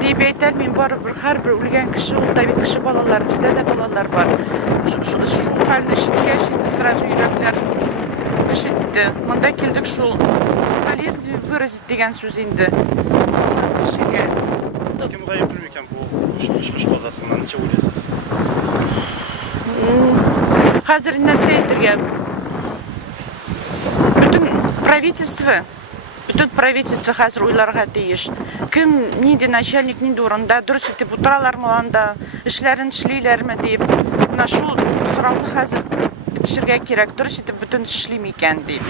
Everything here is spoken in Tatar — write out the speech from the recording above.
deyip aytармын, baribir har bir o'lgan kishi, unda bit kishi bolalar, bizda da bolalar bor. Shu holni eshitgach, endi сразу yuraklar eshitdi. Munda keldik shu соболезнование выразить degan so'z endi. Kishiga Kim g'ayib ekan bu uchish qozasidan necha o'ylaysiz? Hozir narsa aytgan. Bütün правительство hozir o'ylarga tegish. Kim nidi начальник, nidi o'rinda durust etib o'tiralarmi anda, ishlarini ishlaylarmi deb, mana shu so'rovni hozir tekshirga kerak, durust etib bütün ishlaymi ekan deb.